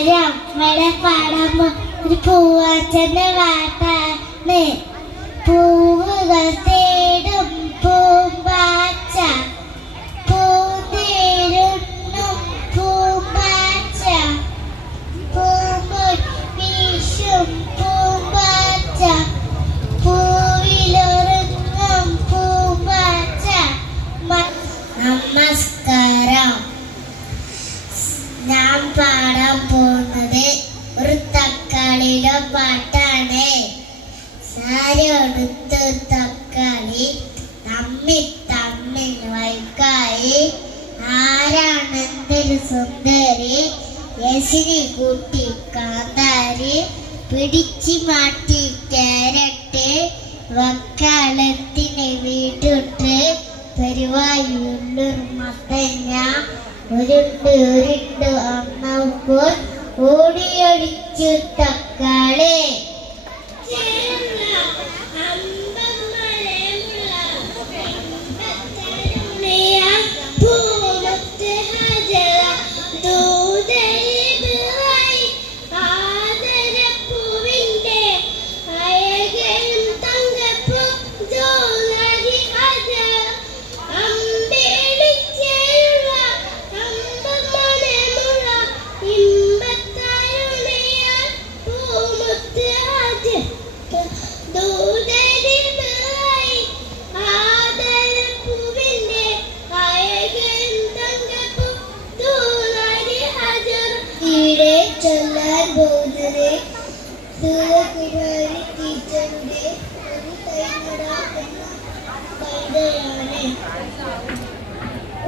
ഒരു അമ്മയുടെ പടം ഒരു പൂവാച്ചന്റെ പാട്ടാണ് പൂവുകൾ തേ യശിനി കൂട്ടി കാന്താരെ പിടിച്ചു മാറ്റി കേരട്ട് വക്കാലത്തിന് വീട്ടിട്ട് പെരുവായുള്ളൂർ മത്തങ്ങ ഉരുണ്ട് ഉരുണ്ട് അന്നപ്പോൾ ഓടിയൊടിച്ചു തക്കാളി.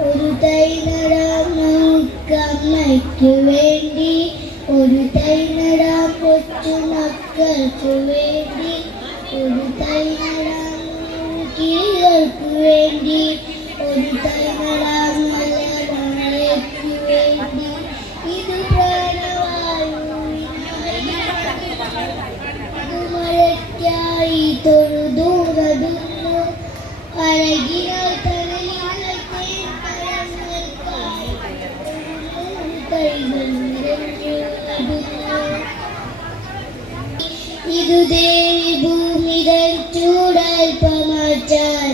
ഒരു തൈ നടാം നമുക്ക് വേണ്ടി. ഒരു തൈ നടാം കൊച്ചു മക്കൾക്ക് വേണ്ടി. ഒരു തൈ നടാം കിളികൾക്ക് വേണ്ടി. ഒരു തൈ നടാം തൊഴിൽ വേണ്ടി. ഇത് തൊഴുതൂറതുന്നു ദേവി ഭൂമി ചൂടൽപ്പമാറ്റാൻ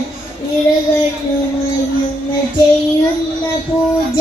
ഇറകണ്ണുമായി ഞങ്ങൾ ചെയ്യുന്ന പൂജ.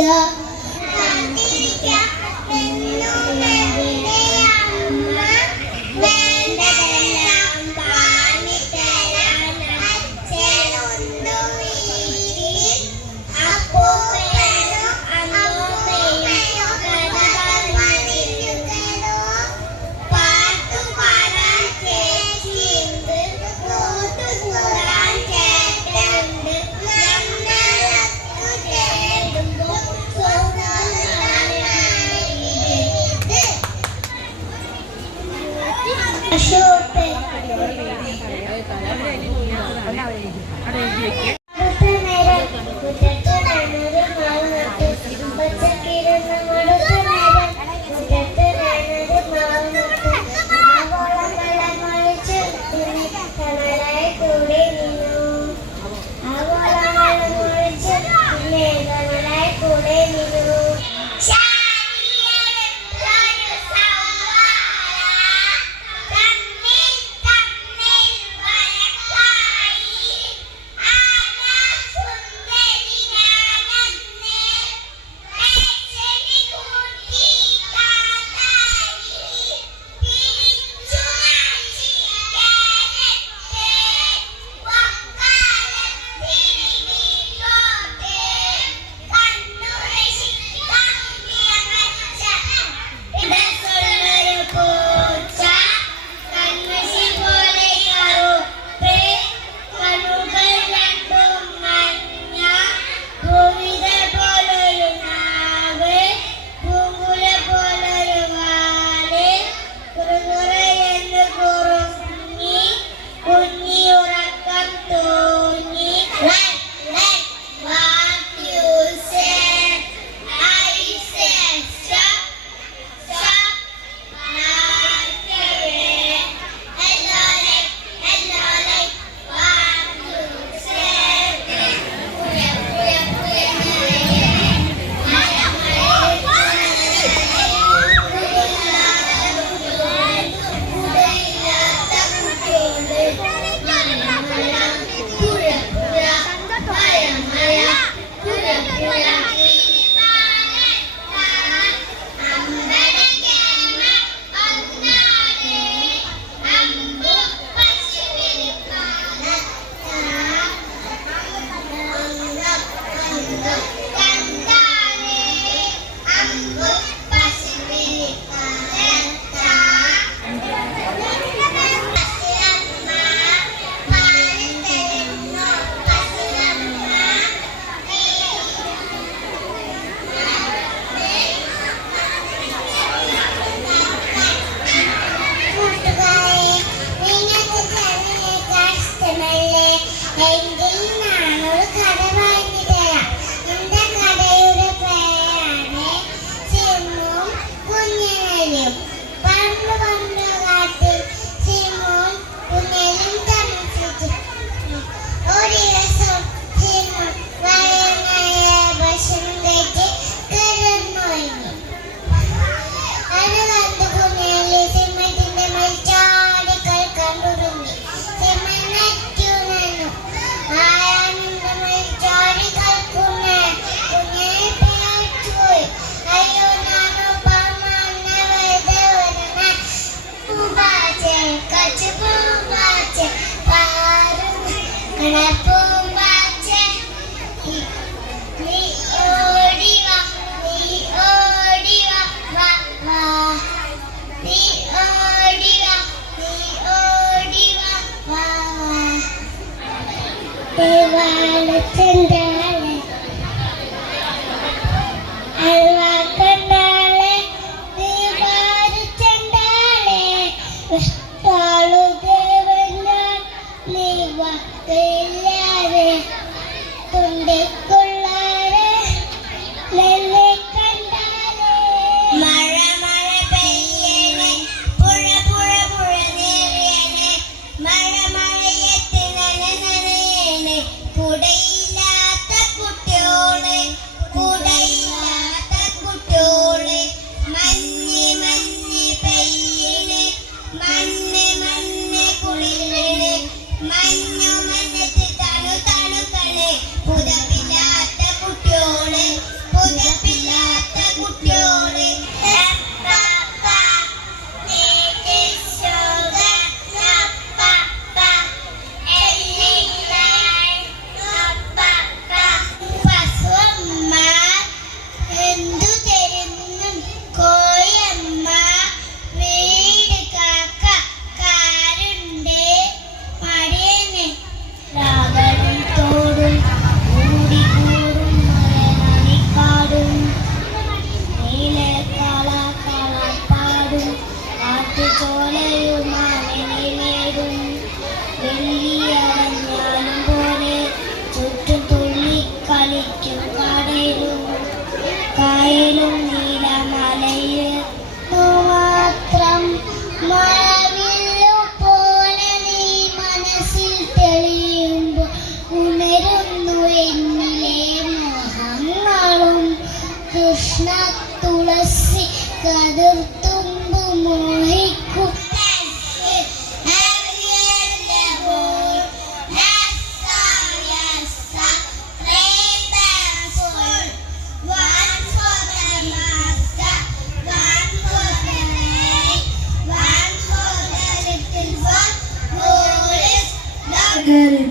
എങ്കിൽ ഞാനൊരു കഥ and I put Only.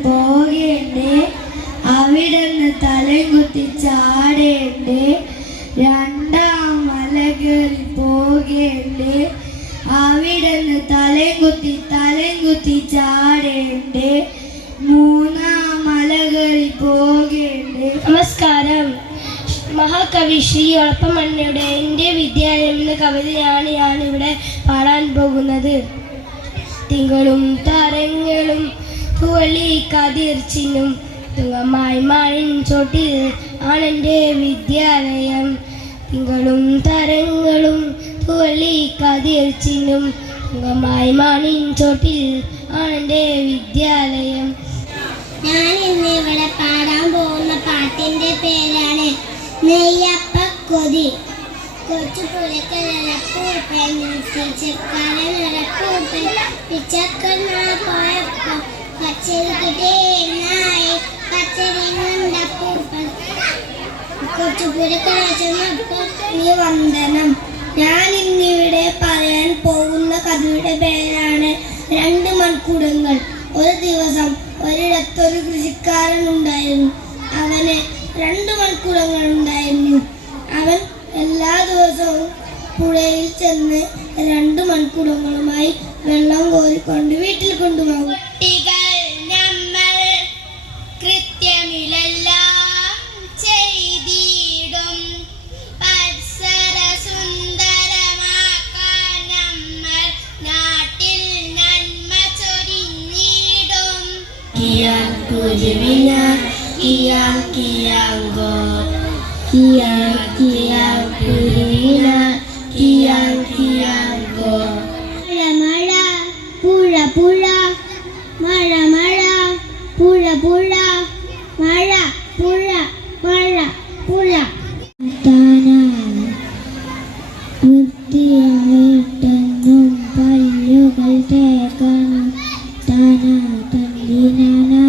പോകേണ്ടേ? അവിടുന്ന് തലകുത്തി ചാടേണ്ടേ? രണ്ടാം മലകളിൽ പോകേണ്ടേ? അവിടുന്ന് തലകുത്തി തലകുത്തി ചാടേണ്ടേ? മൂന്നാം മലകളിൽ പോകേണ്ടേ? നമസ്കാരം. മഹാകവി ശ്രീ ഒളപ്പമണ്ണയുടെ എന്റെ വിദ്യാലയം എന്ന കവിതയാണ് ഞാനിവിടെ പാടാൻ പോകുന്നത്. തിങ്കളും താരങ്ങളും പുളി കതിർച്ചിനും തുങ്ങമായി ചോട്ടിൽ ആണെന്റെ വിദ്യാലയം. തിങ്കളും തരങ്ങളും പുളി കതിർച്ചിനും തുങ്ങമായി മാണിൻ ചോട്ടിൽ ആണെന്റെ വിദ്യാലയം. ഞാൻ ഇന്ന് ഇവിടെ പാടാൻ പോകുന്ന പാട്ടിന്റെ പേരാണ് നെയ്യപ്പ കൊതി. കൊച്ചു പുലക്കലപ്പൂപ്പൻ ടീച്ചർക്കാരനപ്പൂപ്പൻ പിച്ചക്കണ്ണ പോയപ്പോ വന്ദനം ഞാൻ ഇന്നിവിടെ പറയാൻ പോകുന്ന കഥയുടെ പേരാണ് രണ്ട് മൺകുടങ്ങൾ ഒരു ദിവസം ഒരിടത്തൊരു കൃഷിക്കാരൻ ഉണ്ടായിരുന്നു അവന് രണ്ട് മൺകുടങ്ങൾ ഉണ്ടായിരുന്നു അവൻ എല്ലാ ദിവസവും പുഴയിൽ ചെന്ന് രണ്ട് മൺകുടങ്ങളുമായി വെള്ളം കോരിക്കൊണ്ട് വീട്ടിൽ കൊണ്ടുപോകും കിയാം കിയാങ്കോ കിയാം കിയാം കുരുവിന കിയാം കിയാങ്കോ മഴ മഴ പുഴ പുഴ മഴ മഴ പുഴ പുഴ മഴ പുഴ മഴ പുഴ താന വൃത്തിയായിട്ടെന്നും പല്ലുകൾ തേക്കണം താന തന്നിനാന